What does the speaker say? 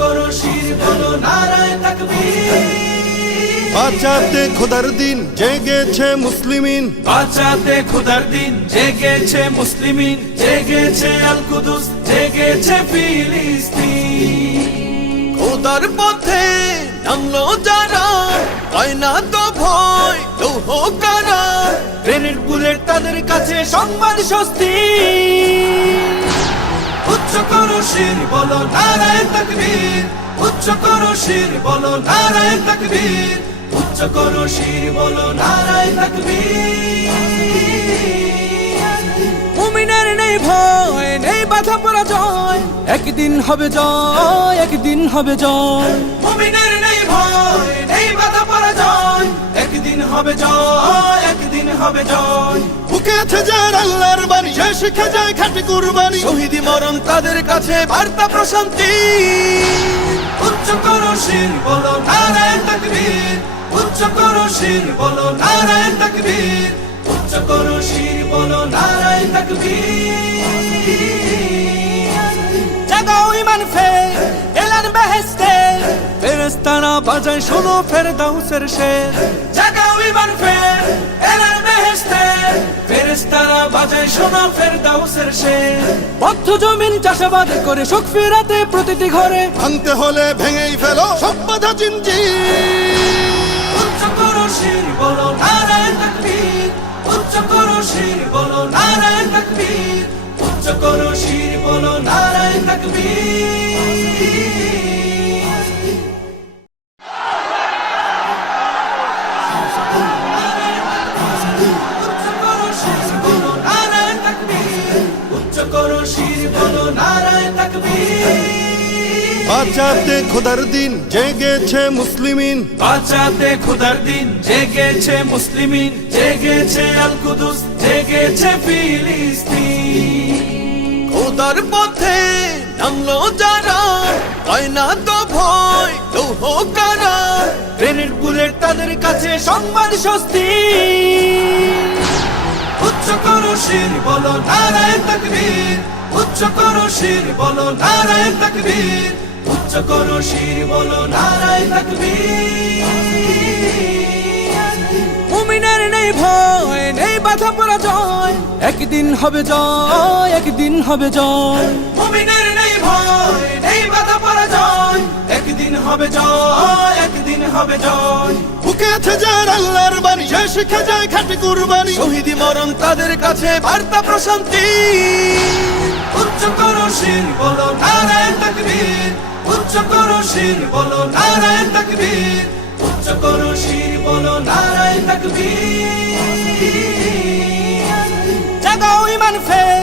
করো শির বলো নারায়ে তাকবীর। বাঁচাতে খোদার দিন জেগেছে মুসলিমিন, বাঁচাতে খোদার দিন জেগেছে মুসলিমিন, জেগেছে আল কুদুস, জেগেছে ফিলিস্তিন। খোদার পথে নামলো যারা, হয় না তো ভয় লৌহ কারা। গ্রেনেড বুলেট তাদের কাছে সংবাদ স্বস্তি। উচ্চ করো শির বলো নারায়ে তাকবীর, উচ্চ করো শির বলো নারায়ে তাকবীর, উচ্চ করো শির বলো নারায়ে তাকবীর। মুমিনের নেই ভয়, নেই বাধা পরাজয়, একদিন হবে জয়, একদিন হবে জয়। মুমিনের নেই ভয়, নেই বাধা পরাজয়, একদিন হবে জয়, একদিন হবে জয়। বুকে আছে যার আল্লাহর বাণী, সে শিখে যায় খাঁটি কুরবানি। শহীদি মরণ তাদের কাছে বার্তা প্রশান্তি। উচ্চ করো শির বলো নারায়ে তাকবীর, উচ্চ করো শির বলো নারায়ে তাকবীর, উচ্চ করো শির বলো নারায়ে তাকবীর। জাগাও ঈমান ফের, এলান বেহেশতে, ফেরেশতারা বাজায় শোনো ফেরদাউসের শের। জাগাও ঈমান ফের, এলান বেহেশতে, ফেরেশতারা বাজায় শোনো ফেরদাউসের শের। বদ্ধ জমিন চাষাবাদ করে সুখ ফেরাতে প্রতিটি ঘরে, ভাঙতে হলে ভেঙেই ফেলো সব বাধা জিনজির। উচ্চ করো শির বলো নারায়ে তাকবীর, উচ্চ করো শির বলো নারায়ে তাকবীর, উচ্চ করো শির বলো নারায়ে তাকবীর। উচ্চ করো শির বলো নারায়ে তাকবীর, উচ্চ করো শির বলো নারায়ে তাকবীর। বাঁচাতে খোদার দিন জেগেছে মুসলিমিন, বাঁচাতে খোদার দিন জেগেছে মুসলিমিন, জেগেছে আল কুদুস, জেগেছে ফিলিস্তিন। খোদার পথে নামলো যারা, হয় না তো ভয় লৌহ কারা। গ্রেনেড বুলেট তাদের কাছে সংবাদ স্বস্তি। উচ্চ করো শির বলো নারায়ে তাকবীর, উচ্চ করো শির বলো নারায়ে তাকবীর, উচ্চ করো শির বলো নারায়ে তাকবীর। মুমিনের নেই ভয়, নেই বাধা পরাজয়, একদিন হবে জয়, একদিন হবে জয়। মুমিনের নেই ভয়, নেই বাধা পরাজয়, একদিন হবে জয়, একদিন হবে জয়। বুকে আছে যার আল্লাহর বাণী, সে শিখে যায় খাঁটি কুরবানি। শহীদি মরণ তাদের কাছে বার্তা প্রশান্তি। উচ্চ করো শির বলো নারায়ে তাকবীর, উচ্চ করো শির বলো নারায়ে তাকবীর, উচ্চ করো শির বলো নারায়ে তাকবীর। জাগাও ঈমান ফের,